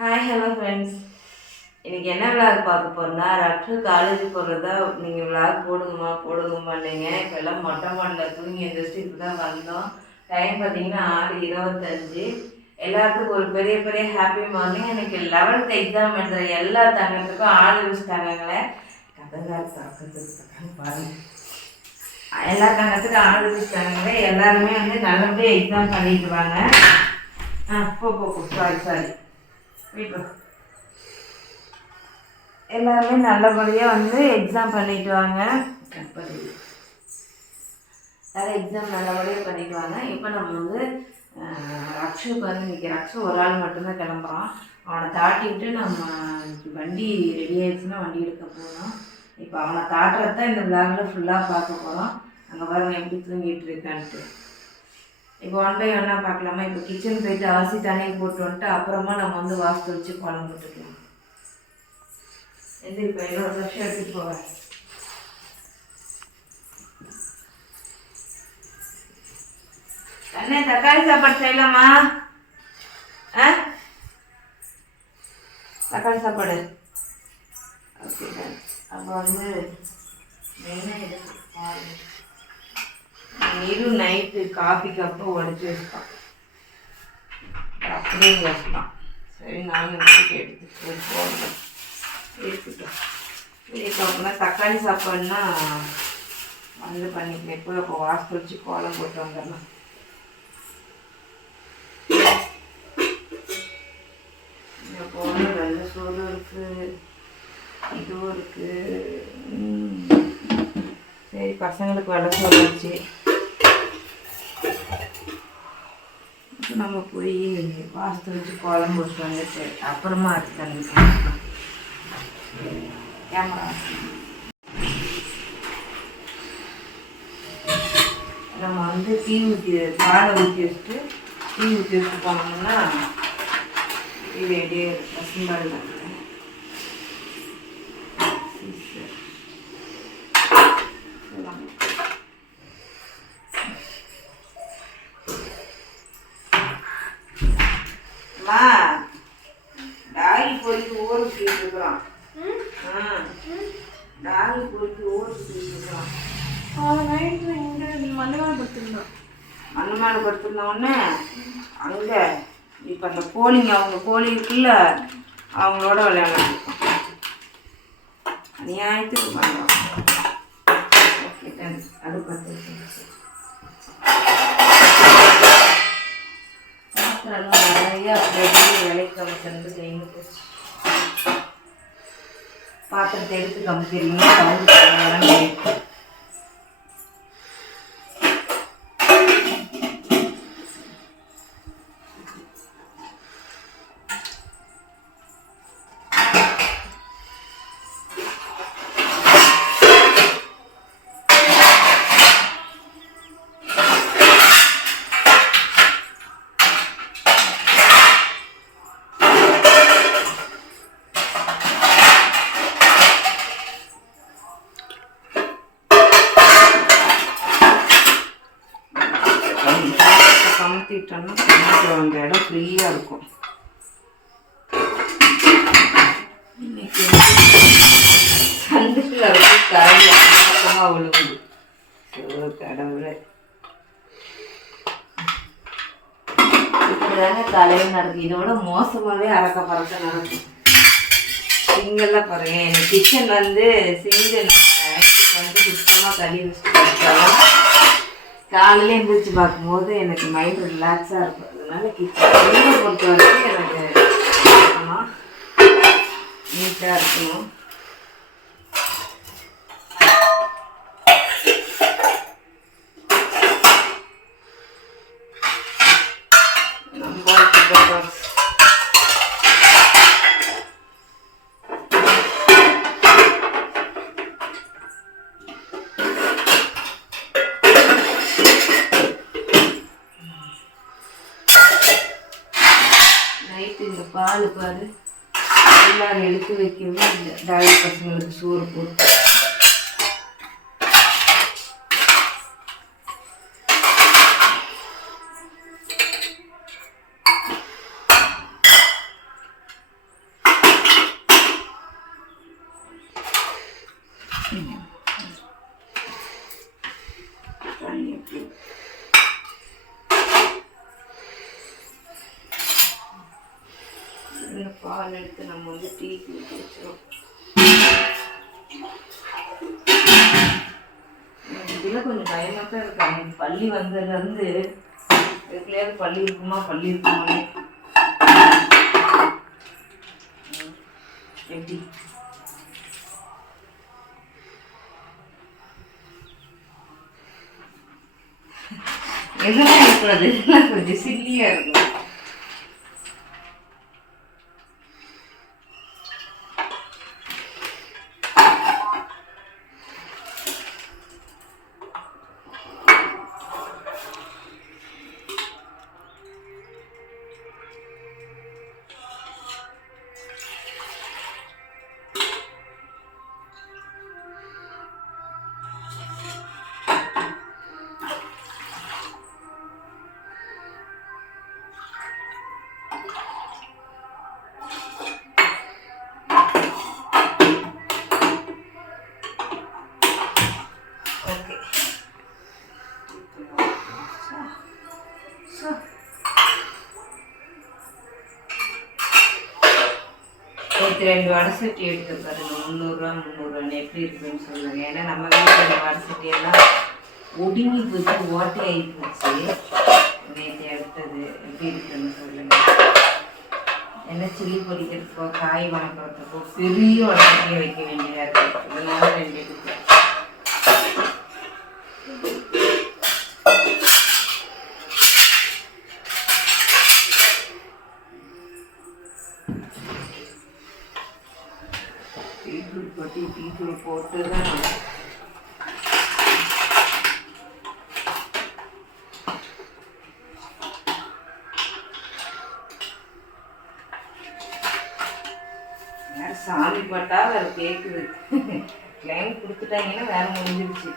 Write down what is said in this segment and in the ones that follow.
Hi hello friends. இன்றைக்கி என்ன vlog பார்க்க போகிறோன்னா, ரக்ஷு காலேஜ் போடுறதா நீங்கள் விளாக் போடுங்கம்மான்னீங்க. இப்போ எல்லாம் மொட்டை மாடலில் தூங்கி எந்திரிச்சிட்டு இப்போ தான் வந்தோம். டைம் பார்த்தீங்கன்னா 6:25. எல்லாத்துக்கும் ஒரு பெரிய பெரிய ஹாப்பி மார்னிங். எனக்கு 11th எக்ஸாம் எழுதுகிற எல்லா தங்கத்துக்கும் ஆள் வச்சுட்டாங்களே. கதைகார தாக்கத்துக்கு பாருங்கள், எல்லா தங்கத்துக்கும் ஆள் வச்சுட்டாங்களே. எல்லாருமே நல்லபடியாக எக்ஸாம் பண்ணிட்டு வாங்க. சாரி வீட்டு எல்லாருமே நல்லபடியாக எக்ஸாம் பண்ணிட்டு வாங்க. எக்ஸாம் நல்லபடியாக பண்ணிட்டு வாங்க. இப்போ நம்ம ரக்ஷுக்கு இன்றைக்கி ரக்ஷு ஒரு ஆள் மட்டும்தான் கிளம்புறான். அவனை தாட்டிவிட்டு நம்ம வண்டி ரெடி ஆயிடுச்சுன்னா வண்டி எடுக்க போகணும். இப்போ அவனை தாட்டுறது தான் இந்த விளாகில் ஃபுல்லாக பார்க்க போகிறோம். அங்கே பாருங்க எப்படி தூங்கிட்டு இருக்கான்ட்டு. இப்போ 1 by 1 பார்க்கலாமா? இப்போ கிச்சன் போயிட்டு அரிசி தண்ணியை போட்டு வந்துட்டு அப்புறமா நம்ம வாசல் வச்சு குழம்பு போட்டுக்கலாம். எது இப்போ இன்னொரு வருஷம் எடுத்துகிட்டு போவேன். அண்ணே தக்காளி சாப்பாடு செய்யலாமா? தக்காளி சாப்பாடு ஓகே. அப்போ மெயினாக இது நீரு நைட்டு காஃபி கப்பை உடச்சி வச்சுட்டான், அப்படியே வச்சுட்டான். சரி நானும் எடுத்து போடணும் இருக்கட்டும். இப்போ அப்படின்னா தக்காளி சாப்பாடுனா பண்ணிக்கலாம். இப்போ வாசல் வச்சு கோலம் போட்டு வந்துடலாம். இந்த கோலம் வெள்ளை சோறு இருக்குது, இதுவும் இருக்குது. சரி பசங்களுக்கு வெள்ளை சோறு வச்சு நம்ம போய் வாசத்தை வச்சு கோலம் போட்டு வந்துட்டு அப்புறமா அது தண்ணி கேமரா நம்ம டீ ஊற்றி பாலை ஊற்றி வச்சுட்டு டீ ஊற்றி வச்சுட்டு போனோம்னா ரெடியே பசும்பால் டாகி பொறிக்கு ஊறு சுற்றிட்டு இருக்கிறான். டாகி பொறிக்கு ஊறு சுற்றிட்டு இருக்கிறான். நைட்டு இங்கே மண்ணு மேலே படுத்திருந்தோடனே அங்கே இப்போ அந்த கோழிங்க அவங்க கோழி இருக்குல்ல அவங்களோட விளையாடுறாங்க. அநியாயத்துக்கு பண்ணுறோம். அது பத்து நிறையா வேலைக்கு கமிச்சு செய்யணும். பாத்திரத்தை எடுத்து கமிச்சிருங்க. கமுத்திட்டோம்னா கொஞ்சம் அந்த இடம் ஃப்ரீயாக இருக்கும். இன்னைக்கு சந்துக்குள்ள வச்சு கரண்டி பக்கமாக விழுகுது. கடவுளே, இப்படிதாங்க தலையில் நடக்கும். இதோட மோசமாகவே அறக்க பறக்க நடக்கும். சிங்கெல்லாம் பாருங்க. எனக்கு கிச்சன் சிங்கு சுத்தமாக கழுவி வச்சுட்டு படுத்தாலும் காலையில் எழுந்திரிச்சு பார்க்கும்போது எனக்கு மைண்ட் ரிலாக்ஸாக இருக்கும். அதனால கிச்சனை பொறுத்த வரைக்கும் எனக்கு இருக்கணும், நீட்டாக இருக்கணும். இந்த பால் பாரு எல்லாரும் எடுத்து வைக்கவே இல்லை. டாடி பசங்களுக்கு சோறு போட்டு பால் எடுத்து நம்ம வந்து டீக்கு ஊற்றி வச்சிடும். இதெல்லாம் கொஞ்சம் பயமாக தான் இருக்கு. அன்னைக்கு பள்ளி வந்ததுலேருந்து இதுக்குள்ளேயாவது பள்ளி இருக்குமான்னு எப்படி எதெல்லாம் இருக்கிறது இதெல்லாம் கொஞ்சம் சில்லியாக இருக்கும். ரெண்டு வடை சட்டி எடுத்து பாருங்க. 300 எப்படி இருக்குன்னு சொல்லுங்க. ஏன்னா நம்ம வீட்டில் வடை சட்டி எல்லாம் ஒடுங்கி போச்சு, ஓட்டை ஆகி போச்சு. நேற்று எடுத்தது எப்படி இருக்குன்னு சொல்லுங்க. ஏன்னா சில்லி பொரிக்கிறதுக்கோ காய் வணக்கிறதுக்கோ பெரிய வடை சட்டியை வைக்க வேண்டியதாக இருக்கு. இதனால 2 எடுத்து டீத்தூள் போட்டு தான் சாமி பட்டா வேற கேட்குது. லைன் கொடுத்துட்டாங்கன்னா வேற முடிஞ்சிருச்சு.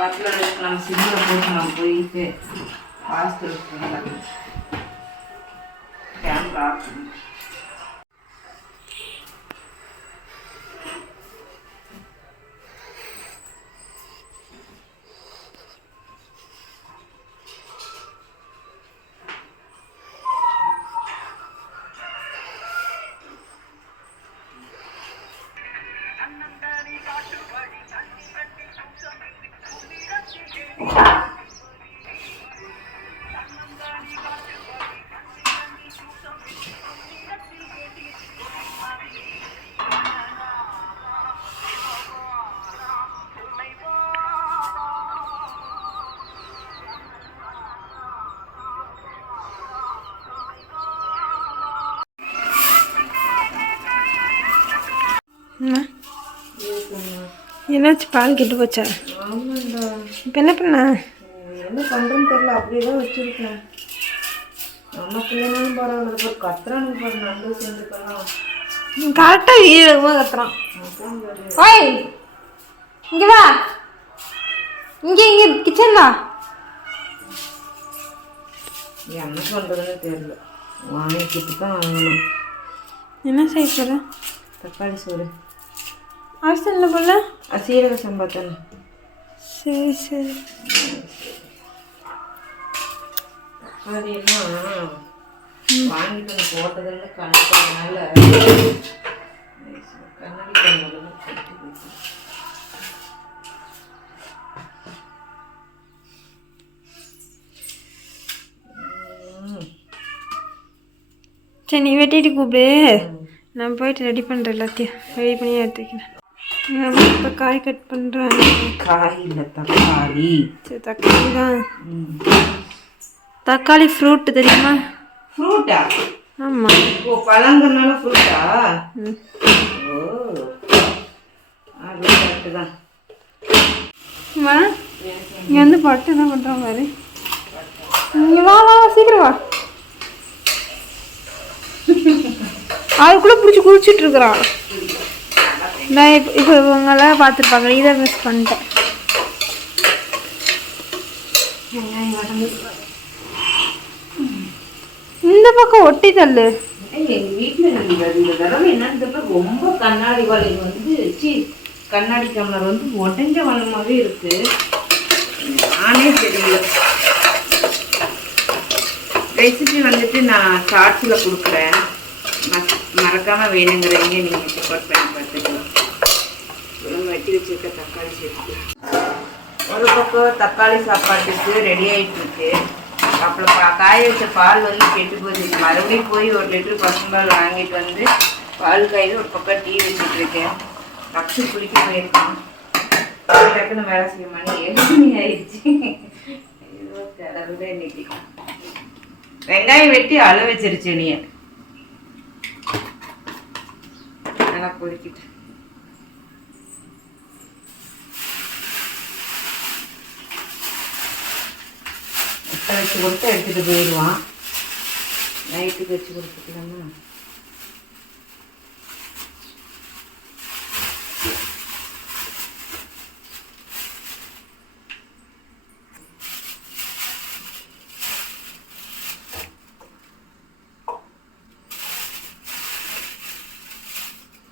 வாக்கில் நம்ம சிம்மில் போட்டு நம்ம போயிட்டு ஹாஸ்பிட்டல் கேமரா ஆஃப் பண்ணி என்னாச்சு? பால் கெட்டு போச்சா? ஆமாண்டா. இப்போ என்ன பண்ண? என்ன பண்ணுறேன்னு தெரியல, அப்படியே தான் வச்சுருக்கேன். நம்ம பிள்ளைங்களும் பரவாயில்ல, இப்போ கத்துறானு பாரு. நல்ல சேர்ந்துக்கலாம் கரெக்டாக ஈரமாக கத்துறான். ஓய் இங்கே வா, இங்கே கிச்சன் வா. என்ன பண்ணுறதுன்னு தெரியல, வாங்கிக்கிட்டு தான் வாங்கணும். என்ன செய்ய போகிற? தக்காளி சோறு. அரிசி என்ன பண்ணல? சீரக சம்பா தானே. சரி சரி. தக்காளி எல்லாம் வாங்கிட்டு வந்து போட்டதுன்னு கணக்குறதுனால கண்ணாடி கண்ணெல்லாம் கட்டி போச்சு. சரி நீ வெட்டிட்டு கூப்பிடு, நான் போயிட்டு ரெடி பண்ணுறேன். எல்லாத்தையும் ரெடி பண்ணி எடுத்து வைக்கிறேன். இப்போ காய் கட் பண்ணுறேன். காய் இல்லை, தக்காளி. சரி தக்காளி தான். தக்காளி ஃப்ரூட்டு தெரியுமா? ஃப்ரூட்டா? ஆமாம். ஓ, பழங்கிறனால ஃப்ரூட்டா? ஓ, அது கரெக்டு தான். அம்மா இங்கே வந்து பட்டு என்ன பண்ணுறான் பாரு. இங்கே வா வா சீக்கிரம் வா. அதுக்குள்ளே பிடிச்சி குளிச்சுட்டு இருக்கிறான். நான் இப்போ இவங்கெல்லாம் பார்த்துருப்பாங்க, இதை மிஸ் பண்ணிட்டேன். இந்த பக்கம் ஒட்டி தள்ளு. எங்கள் வீட்டில் இந்த தடவை என்னன்னு தெரியல, ரொம்ப கண்ணாடி வளையல் வந்து கண்ணாடி டம்ளர் வந்து உடஞ்ச வண்ணமாகவே இருக்கு. நானே தெரியல. ரெசிபி வந்துட்டு நான் ஷார்ட்ஸில் கொடுக்குறேன், மறக்காமல் வேணுங்கிறீங்க நீங்கள் சப்போர்ட் பண்ணி பார்த்துக்கலாம். வெட்டி வச்சுருக்க தக்காளி சேர்த்து ஒரு பக்கம் தக்காளி சாப்பாட்டுக்கு ரெடி ஆகிட்டுருக்கு. அப்புறம் காய வச்ச பால் வந்து கெட்டு போச்சு. மறுபடியும் போய் 1 லிட்டர் பசும்பால் வாங்கிட்டு வந்து பால் காய்ச்சி ஒரு பக்கம் டீ வச்சுட்ருக்கேன். ரக்ஷு குளிக்க போயிருக்கான். டக்குன்னு வேலை செய்ய மணி 7 மணி ஆயிடுச்சு. கடவுளே இன்னைக்கு வெங்காயம் வெட்டி அழ வச்சிருச்சு. நீ நல்லா பொறுக்கிட்டு வச்சு கொடுத்து எடுத்துகிட்டு போயிடுவான். நைட்டுக்கு வச்சு கொடுத்துக்கலாமா?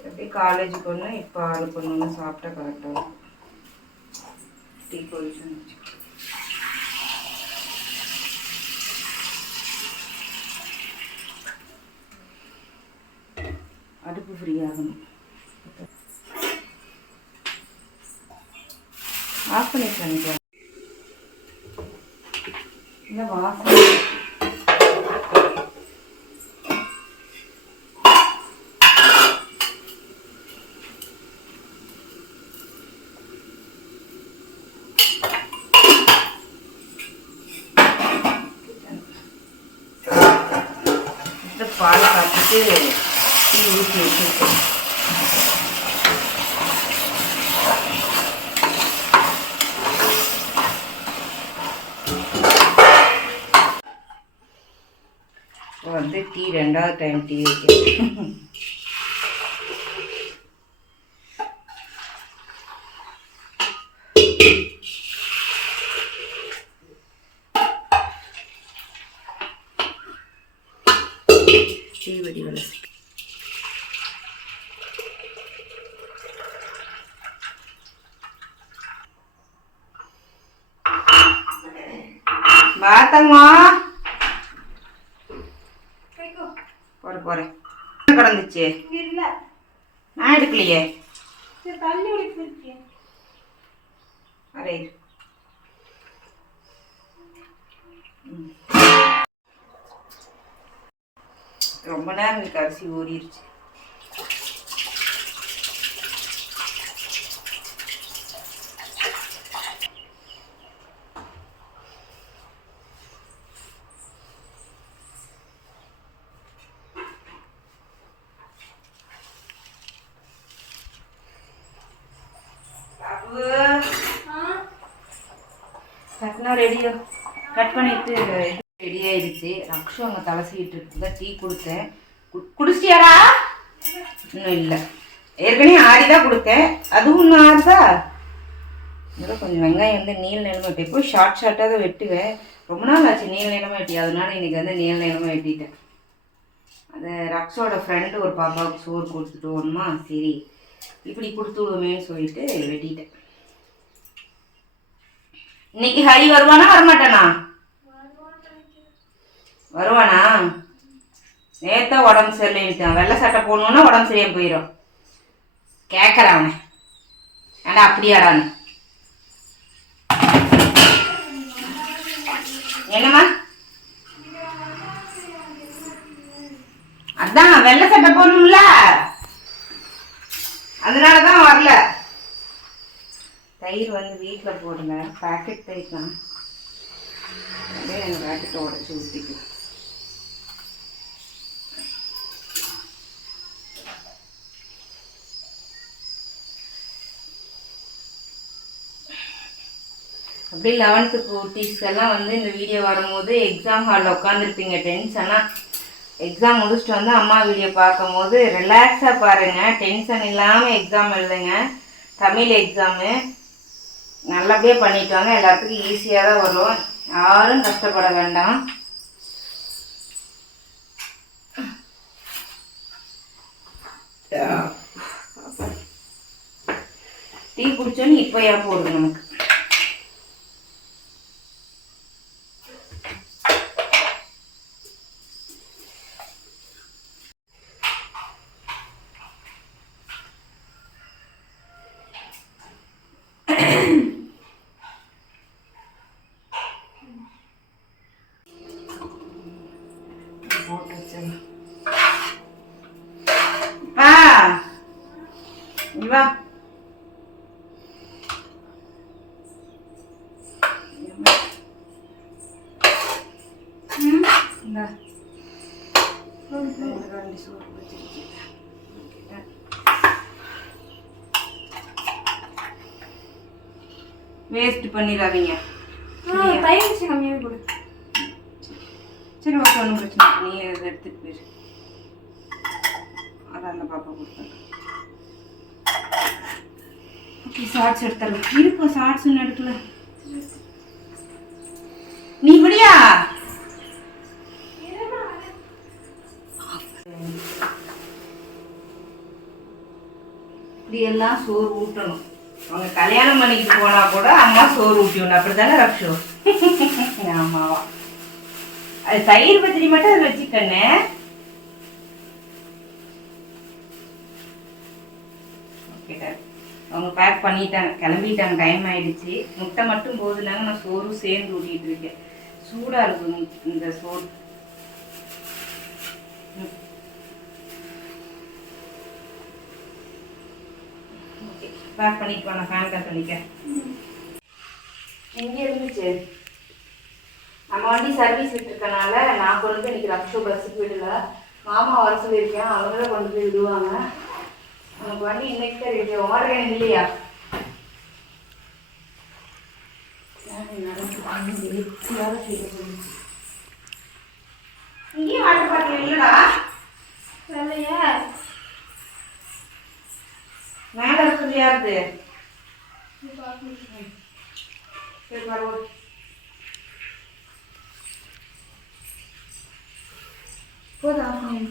எப்படி காலேஜுக்கு ஒன்று இப்போ ஆளுக்கு ஒன்று சாப்பிட்டா கரெக்டாக இருக்கும். டீ பொசிஷன் வச்சு அடுப்பு ஃப்ரீ ஆகணும். ஆஃப் பண்ணிக்கலாம். இல்லை வாசனை பால் காப்பிட்டு டீ ஊற்றி வச்சுருக்கேன். இப்போ வந்து டீ 2வது டைம் டீ வைக்கிறேன். டீ வெடி வளர்ச்சி பார்த்தம்மா போறேன் கடந்துச்சு. நான் எடுக்கலையே. அரே ரொம்ப நேரம் எனக்கு அரிசி ஊறிடுச்சு. கட்னா ரெடியோ கட் பண்ணிட்டு ரெடி ஆயிடுச்சு. ரக்ஷு அங்கே தலை சீட்டு இருக்குங்க. டீ கொடுத்தேன். குடிச்சிட்டியாடா? இன்னும் இல்லை. ஏற்கனவே ஆறிதான் கொடுத்தேன். அதுவும் இன்னும் ஆறுதா? இதெல்லாம் கொஞ்சம் வெங்காயம் வந்து நீல நிலமாக வெட்டி போய் ஷார்ட்டாக தான் வெட்டுவேன். ரொம்ப நாள் ஆச்சு நீல நிலமாக வெட்டி. அதனால இன்னைக்கு வந்து நீல நிலமாக வெட்டிட்டேன். அது ரக்ஷோட ஃப்ரெண்டு ஒரு பாப்பாவுக்கு சோறு கொடுத்துட்டு வரணுமா, சரி இப்படி கொடுத்து விடுவேன்னு சொல்லிட்டு வெட்டிட்டேன். இன்னைக்கு ஹரி வருவானா வரமாட்டானா? வருவானா? நேத்தா உடம்பு சரியில்லைட்டான். வெள்ளை சட்டை போடணுன்னா உடம்பு சரியா போயிடும். கேட்கறான் அவனை. ஏண்டா அப்படியாடான்னு. என்னம்மா? அதான் வெள்ளை சட்டை போடணும்ல, அதனாலதான் வரல. தயிர் வந்து வீட்டில் போடுங்க, பேக்கெட் தயிர் தான். அப்படியே எங்கள் பேக்கெட்டை உடச்சி ஊற்றிக்கலாம். அப்படியே 11th குட்டீஸ்க்கெல்லாம் வந்து இந்த வீடியோ வரும்போது எக்ஸாம் ஹாலில் உட்காந்துருப்பீங்க டென்ஷனாக. எக்ஸாம் முடிச்சுட்டு வந்து அம்மா வீடியோ பார்க்கும்போது ரிலாக்ஸாக பாருங்கள், டென்ஷன் இல்லாமல் எக்ஸாம் எழுதுங்க. தமிழ் எக்ஸாமு நல்லபடியாக பண்ணிட்டு வாங்க. எல்லாத்துக்கும் ஈஸியாக தான் வரும், யாரும் கஷ்டப்பட வேண்டாம். டீ குடிச்சோன்னு இப்போயா போடுது நமக்கு. போட்டு வச்சிடலாம். வா வேஸ்ட் பண்ணிடாதீங்க. தயிர் கம்மியாகவே கொடு. சரி ஓகே, ஒன்றும் பிரச்சனை இல்லை. நீ இதை எடுத்துட்டு போயிரு. அதான் அந்த பாப்பா கொடுத்தாங்க. ஓகே, ஷார்ட்ஸ் எடுத்துடலாம். இருக்கும் ஷார்ட்ஸ் ஒன்று எடுக்கல. நீ முடியா இப்படியெல்லாம் சோறு ஊட்டணும். அவங்க கல்யாணம் பண்ணிக்கிட்டு போனா கூட அம்மா சோறு ஊட்டிவிடணும். அப்படித்தானே ரக்ஷோ? ஆமாவா? அது தயிர் பத்திரி மட்டும் அதில் வச்சுக்கண்ணே. ஓகே, அவங்க பேக் பண்ணிட்டாங்க, கிளம்பிட்டாங்க, டைம் ஆயிடுச்சு. முட்டை மட்டும் போதுனாங்க, நான் சோறு சேர்ந்து ஊட்டிட்டு இருக்கேன். சூடா இருக்கும் இந்த சோறு. ஓகே, பேக் பண்ணிட்டு நான் ஃபேன் பேக் பண்ணிக்க. எங்கே இருந்துச்சு? நம்ம வண்டி சர்வீஸ் விட்டுருக்கனால நான் கொண்டு போய் இன்னைக்கு ரக்ஷோ பஸ்ஸுக்கு விடல. மாமா வர சொல்லியிருக்கேன், அவங்க தான் கொண்டு போய் விடுவாங்க. உனக்கு வண்டி இன்னைக்கு தான் ரெடி. ஆர்டர் இல்லையா? இங்கேயும் வாட்டர் பாட்டில் இல்லடா. இல்லையா? மேலே இருக்கிறது யாருது? சரி பரவாயில்ல. போதும்.